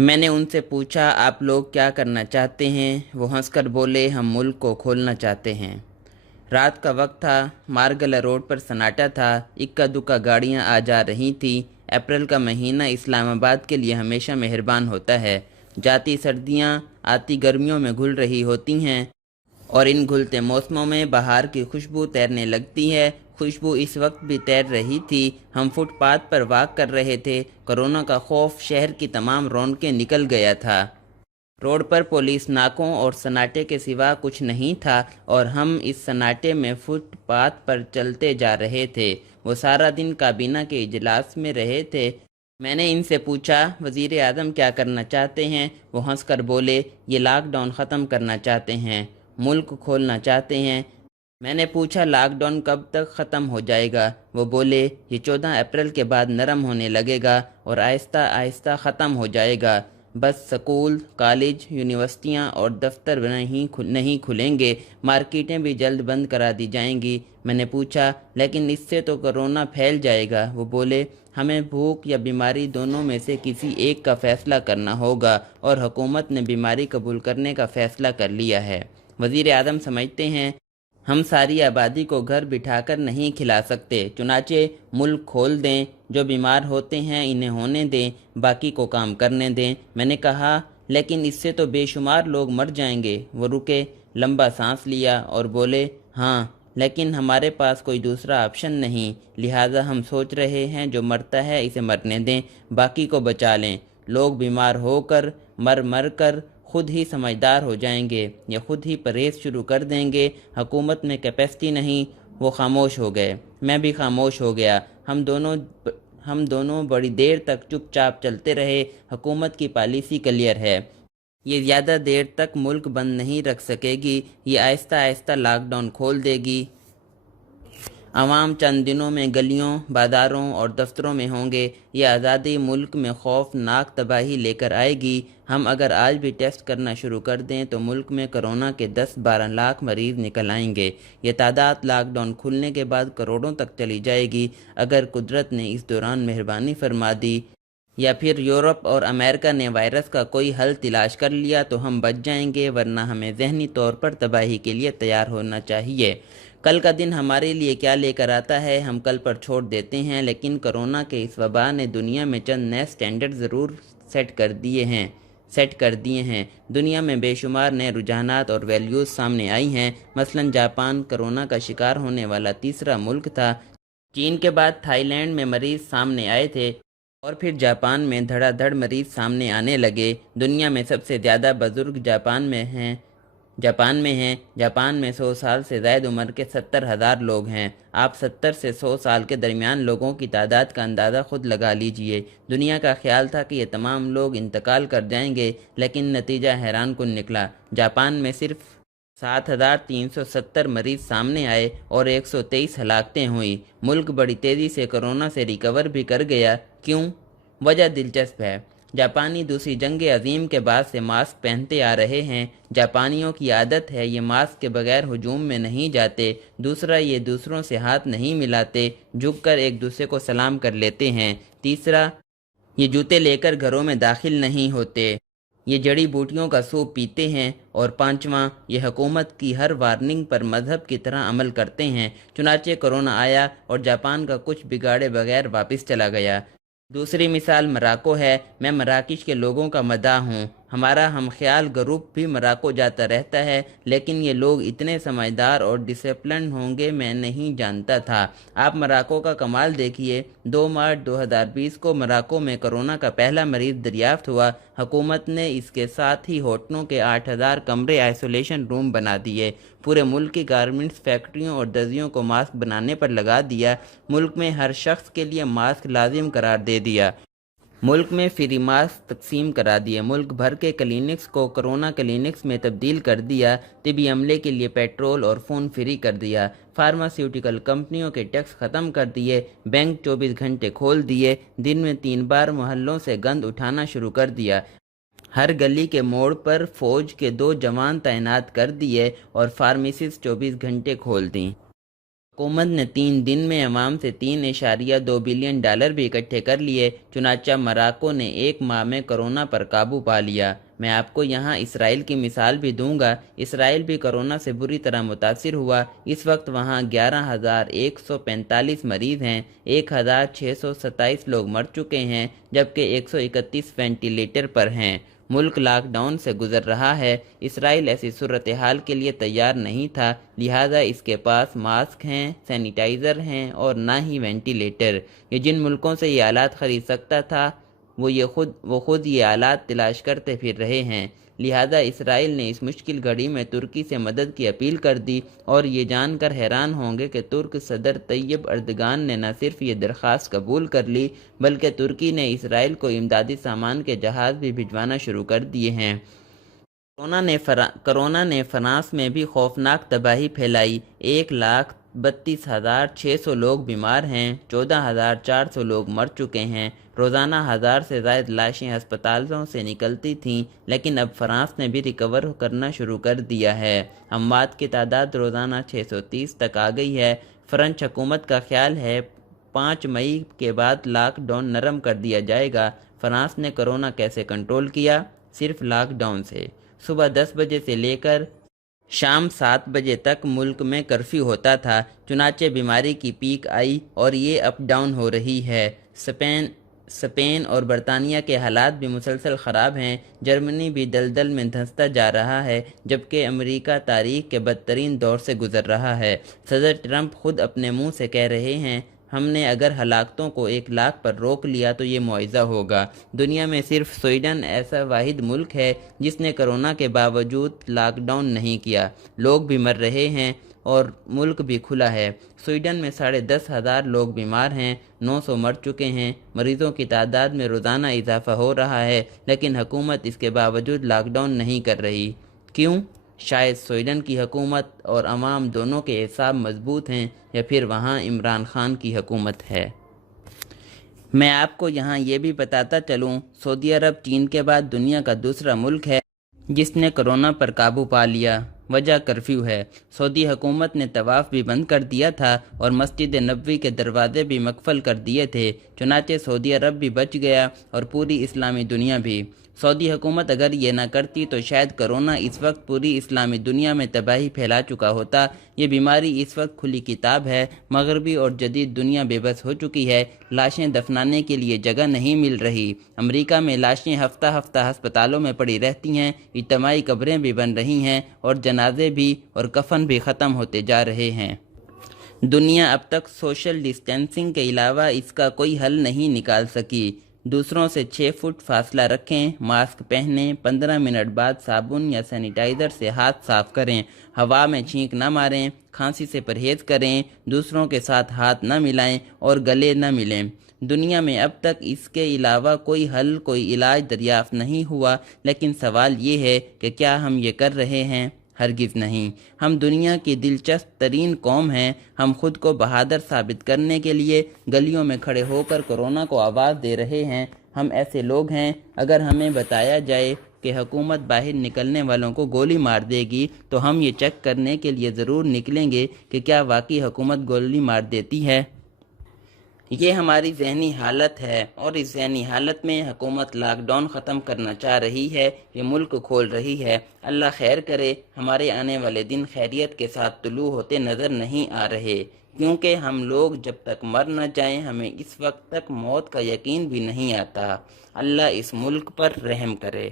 میں نے ان سے پوچھا آپ لوگ کیا کرنا چاہتے ہیں؟ وہ ہنس کر بولے ہم ملک کو کھولنا چاہتے ہیں۔ رات کا وقت تھا، مارگلہ روڈ پر سناٹا تھا، اکا دکا گاڑیاں آ جا رہی تھیں۔ اپریل کا مہینہ اسلام آباد کے لیے ہمیشہ مہربان ہوتا ہے۔ جاتی سردیاں آتی گرمیوں میں گھل رہی ہوتی ہیں اور ان گھلتے موسموں میں بہار کی خوشبو تیرنے لگتی ہے۔ خوشبو اس وقت بھی تیر رہی تھی۔ ہم فٹ پاتھ پر واک کر رہے تھے۔ کورونا کا خوف شہر کی تمام رونقیں نکل گیا تھا۔ روڈ پر پولیس ناکوں اور سناٹے کے سوا کچھ نہیں تھا اور ہم اس سناٹے میں فٹ پاتھ پر چلتے جا رہے تھے۔ وہ سارا دن کابینہ کے اجلاس میں رہے تھے۔ میں نے ان سے پوچھا وزیر اعظم کیا کرنا چاہتے ہیں؟ وہ ہنس کر بولے یہ لاک ڈاؤن ختم کرنا چاہتے ہیں، ملک کھولنا چاہتے ہیں۔ میں نے پوچھا لاک ڈاؤن کب تک ختم ہو جائے گا؟ وہ بولے یہ 14 اپریل کے بعد نرم ہونے لگے گا اور آہستہ آہستہ ختم ہو جائے گا۔ بس سکول، کالج، یونیورسٹیاں اور دفتر نہیں کھلیں گے، مارکیٹیں بھی جلد بند کرا دی جائیں گی۔ میں نے پوچھا لیکن اس سے تو کورونا پھیل جائے گا۔ وہ بولے ہمیں بھوک یا بیماری دونوں میں سے کسی ایک کا فیصلہ کرنا ہوگا اور حکومت نے بیماری قبول کرنے کا فیصلہ کر لیا ہے۔ وزیر اعظم سمجھتے ہیں ہم ساری آبادی کو گھر بٹھا کر نہیں کھلا سکتے، چنانچہ ملک کھول دیں، جو بیمار ہوتے ہیں انہیں ہونے دیں، باقی کو کام کرنے دیں۔ میں نے کہا لیکن اس سے تو بے شمار لوگ مر جائیں گے۔ وہ رکے، لمبا سانس لیا اور بولے ہاں لیکن ہمارے پاس کوئی دوسرا آپشن نہیں، لہٰذا ہم سوچ رہے ہیں جو مرتا ہے اسے مرنے دیں، باقی کو بچا لیں۔ لوگ بیمار ہو کر مر کر خود ہی سمجھدار ہو جائیں گے یا خود ہی پرہیز شروع کر دیں گے۔ حکومت میں کیپیسٹی نہیں۔ وہ خاموش ہو گئے، میں بھی خاموش ہو گیا۔ ہم دونوں بڑی دیر تک چپ چاپ چلتے رہے۔ حکومت کی پالیسی کلیئر ہے، یہ زیادہ دیر تک ملک بند نہیں رکھ سکے گی، یہ آہستہ آہستہ لاک ڈاؤن کھول دے گی۔ عوام چند دنوں میں گلیوں، بازاروں اور دفتروں میں ہوں گے۔ یہ آزادی ملک میں خوفناک تباہی لے کر آئے گی۔ ہم اگر آج بھی ٹیسٹ کرنا شروع کر دیں تو ملک میں کورونا کے 10-12 لاکھ مریض نکل آئیں گے۔ یہ تعداد لاک ڈاؤن کھلنے کے بعد کروڑوں تک چلی جائے گی۔ اگر قدرت نے اس دوران مہربانی فرما دی یا پھر یورپ اور امریکہ نے وائرس کا کوئی حل تلاش کر لیا تو ہم بچ جائیں گے، ورنہ ہمیں ذہنی طور پر تباہی کے لیے تیار ہونا چاہیے۔ کل کا دن ہمارے لیے کیا لے کر آتا ہے ہم کل پر چھوڑ دیتے ہیں، لیکن کورونا کے اس وبا نے دنیا میں چند نئے سٹینڈرڈ ضرور سیٹ کر دیے ہیں۔ دنیا میں بے شمار نئے رجحانات اور ویلیوز سامنے آئی ہیں۔ مثلاً جاپان کورونا کا شکار ہونے والا تیسرا ملک تھا۔ چین کے بعد تھائی لینڈ میں مریض سامنے آئے تھے اور پھر جاپان میں دھڑا دھڑ مریض سامنے آنے لگے۔ دنیا میں سب سے زیادہ بزرگ جاپان میں ہیں۔ جاپان میں 100 سال سے زائد عمر کے 70,000 لوگ ہیں۔ آپ 70 سے 100 سال کے درمیان لوگوں کی تعداد کا اندازہ خود لگا لیجئے۔ دنیا کا خیال تھا کہ یہ تمام لوگ انتقال کر جائیں گے، لیکن نتیجہ حیران کن نکلا۔ جاپان میں صرف 7,370 مریض سامنے آئے اور 123 ہلاکتیں ہوئیں۔ ملک بڑی تیزی سے کورونا سے ریکور بھی کر گیا۔ کیوں؟ وجہ دلچسپ ہے۔ جاپانی دوسری جنگ عظیم کے بعد سے ماسک پہنتے آ رہے ہیں۔ جاپانیوں کی عادت ہے یہ ماسک کے بغیر ہجوم میں نہیں جاتے۔ دوسرا، یہ دوسروں سے ہاتھ نہیں ملاتے، جھک کر ایک دوسرے کو سلام کر لیتے ہیں۔ تیسرا، یہ جوتے لے کر گھروں میں داخل نہیں ہوتے، یہ جڑی بوٹیوں کا سوپ پیتے ہیں۔ اور پانچواں، یہ حکومت کی ہر وارننگ پر مذہب کی طرح عمل کرتے ہیں۔ چنانچہ کورونا آیا اور جاپان کا کچھ بگاڑے بغیر واپس چلا گیا۔ دوسری مثال موراکو ہے۔ میں مراکش کے لوگوں کا مداح ہوں۔ ہمارا ہم خیال گروپ بھی موراکو جاتا رہتا ہے، لیکن یہ لوگ اتنے سمجھدار اور ڈسپلنڈ ہوں گے میں نہیں جانتا تھا۔ آپ موراکو کا کمال دیکھیے۔ 2 مارچ 2020 کو موراکو میں کورونا کا پہلا مریض دریافت ہوا۔ حکومت نے اس کے ساتھ ہی ہوٹلوں کے 8,000 کمرے آئسولیشن روم بنا دیے۔ پورے ملک کی گارمنٹس فیکٹریوں اور درزیوں کو ماسک بنانے پر لگا دیا۔ ملک میں ہر شخص کے لیے ماسک لازم قرار دے دیا۔ ملک میں فری ماسک تقسیم کرا دیے۔ ملک بھر کے کلینکس کو کورونا کلینکس میں تبدیل کر دیا۔ طبی عملے کے لیے پیٹرول اور فون فری کر دیا۔ فارماسیوٹیکل کمپنیوں کے ٹیکس ختم کر دیے۔ بینک 24 گھنٹے کھول دیے۔ دن میں 3 بار محلوں سے گند اٹھانا شروع کر دیا۔ ہر گلی کے موڑ پر فوج کے 2 جوان تعینات کر دیے اور فارمیسیز 24 گھنٹے کھول دیں۔ حکومت نے 3 دن میں عوام سے $3.2 بلین بھی اکٹھے کر لیے۔ چنانچہ موراکو نے 1 ماہ میں کرونا پر قابو پا لیا۔ میں آپ کو یہاں اسرائیل کی مثال بھی دوں گا۔ اسرائیل بھی کرونا سے بری طرح متاثر ہوا۔ اس وقت وہاں 11,145 مریض ہیں، 1,627 لوگ مر چکے ہیں، جبکہ 131 وینٹی لیٹر پر ہیں۔ ملک لاک ڈاؤن سے گزر رہا ہے۔ اسرائیل ایسی صورتحال کے لیے تیار نہیں تھا، لہٰذا اس کے پاس ماسک ہیں، سینیٹائزر ہیں اور نہ ہی وینٹی لیٹر۔ یہ جن ملکوں سے یہ آلات خرید سکتا تھا وہ خود یہ آلات تلاش کرتے پھر رہے ہیں۔ لہٰذا اسرائیل نے اس مشکل گھڑی میں ترکی سے مدد کی اپیل کر دی، اور یہ جان کر حیران ہوں گے کہ ترک صدر طیب اردگان نے نہ صرف یہ درخواست قبول کر لی، بلکہ ترکی نے اسرائیل کو امدادی سامان کے جہاز بھی بھجوانا شروع کر دیے ہیں۔ کرونا نے فرانس میں بھی خوفناک تباہی پھیلائی۔ 1,32,600 لوگ بیمار ہیں، 14,400 لوگ مر چکے ہیں۔ روزانہ 1,000 سے زائد لاشیں ہسپتالوں سے نکلتی تھیں، لیکن اب فرانس نے بھی ریکور کرنا شروع کر دیا ہے۔ اموات کی تعداد روزانہ 630 تک آ گئی ہے۔ فرنچ حکومت کا خیال ہے 5 مئی کے بعد لاک ڈاؤن نرم کر دیا جائے گا۔ فرانس نے کرونا کیسے کنٹرول کیا؟ صرف لاک ڈاؤن سے۔ صبح 10 بجے سے لے کر شام 7 بجے تک ملک میں کرفیو ہوتا تھا۔ چنانچہ بیماری کی پیک آئی اور یہ اپ ڈاؤن ہو رہی ہے۔ اسپین اور برطانیہ کے حالات بھی مسلسل خراب ہیں۔ جرمنی بھی دلدل میں دھنستا جا رہا ہے، جبکہ امریکہ تاریخ کے بدترین دور سے گزر رہا ہے۔ صدر ٹرمپ خود اپنے منہ سے کہہ رہے ہیں، ہم نے اگر ہلاکتوں کو 1 لاکھ پر روک لیا تو یہ معجزہ ہوگا۔ دنیا میں صرف سویڈن ایسا واحد ملک ہے جس نے کرونا کے باوجود لاک ڈاؤن نہیں کیا۔ لوگ بھی مر رہے ہیں اور ملک بھی کھلا ہے۔ سویڈن میں 10,500 لوگ بیمار ہیں، 900 مر چکے ہیں۔ مریضوں کی تعداد میں روزانہ اضافہ ہو رہا ہے، لیکن حکومت اس کے باوجود لاک ڈاؤن نہیں کر رہی۔ کیوں؟ شاید سویڈن کی حکومت اور عوام دونوں کے اعصاب مضبوط ہیں، یا پھر وہاں عمران خان کی حکومت ہے۔ میں آپ کو یہاں یہ بھی بتاتا چلوں، سعودی عرب چین کے بعد دنیا کا دوسرا ملک ہے جس نے کرونا پر قابو پا لیا۔ وجہ کرفیو ہے۔ سعودی حکومت نے طواف بھی بند کر دیا تھا اور مسجد نبوی کے دروازے بھی مقفل کر دیے تھے۔ چنانچہ سعودی عرب بھی بچ گیا اور پوری اسلامی دنیا بھی۔ سعودی حکومت اگر یہ نہ کرتی تو شاید کرونا اس وقت پوری اسلامی دنیا میں تباہی پھیلا چکا ہوتا۔ یہ بیماری اس وقت کھلی کتاب ہے۔ مغربی اور جدید دنیا بے بس ہو چکی ہے۔ لاشیں دفنانے کے لیے جگہ نہیں مل رہی۔ امریکہ میں لاشیں ہفتہ ہفتہ ہسپتالوں میں پڑی رہتی ہیں، اجتماعی قبریں بھی بن رہی ہیں اور جنازے بھی اور کفن بھی ختم ہوتے جا رہے ہیں۔ دنیا اب تک سوشل ڈسٹینسنگ کے علاوہ اس کا کوئی حل نہیں نکال سکی۔ دوسروں سے 6 فٹ فاصلہ رکھیں، ماسک پہنیں، 15 منٹ بعد صابن یا سینیٹائزر سے ہاتھ صاف کریں، ہوا میں چھینک نہ ماریں، کھانسی سے پرہیز کریں، دوسروں کے ساتھ ہاتھ نہ ملائیں اور گلے نہ ملیں۔ دنیا میں اب تک اس کے علاوہ کوئی حل، کوئی علاج دریافت نہیں ہوا، لیکن سوال یہ ہے کہ کیا ہم یہ کر رہے ہیں؟ ہرگز نہیں۔ ہم دنیا کی دلچسپ ترین قوم ہیں۔ ہم خود کو بہادر ثابت کرنے کے لیے گلیوں میں کھڑے ہو کر کورونا کو آواز دے رہے ہیں۔ ہم ایسے لوگ ہیں، اگر ہمیں بتایا جائے کہ حکومت باہر نکلنے والوں کو گولی مار دے گی تو ہم یہ چیک کرنے کے لیے ضرور نکلیں گے کہ کیا واقعی حکومت گولی مار دیتی ہے۔ یہ ہماری ذہنی حالت ہے، اور اس ذہنی حالت میں حکومت لاک ڈاؤن ختم کرنا چاہ رہی ہے، یہ ملک کھول رہی ہے۔ اللہ خیر کرے، ہمارے آنے والے دن خیریت کے ساتھ طلوع ہوتے نظر نہیں آ رہے، کیونکہ ہم لوگ جب تک مر نہ جائیں ہمیں اس وقت تک موت کا یقین بھی نہیں آتا۔ اللہ اس ملک پر رحم کرے۔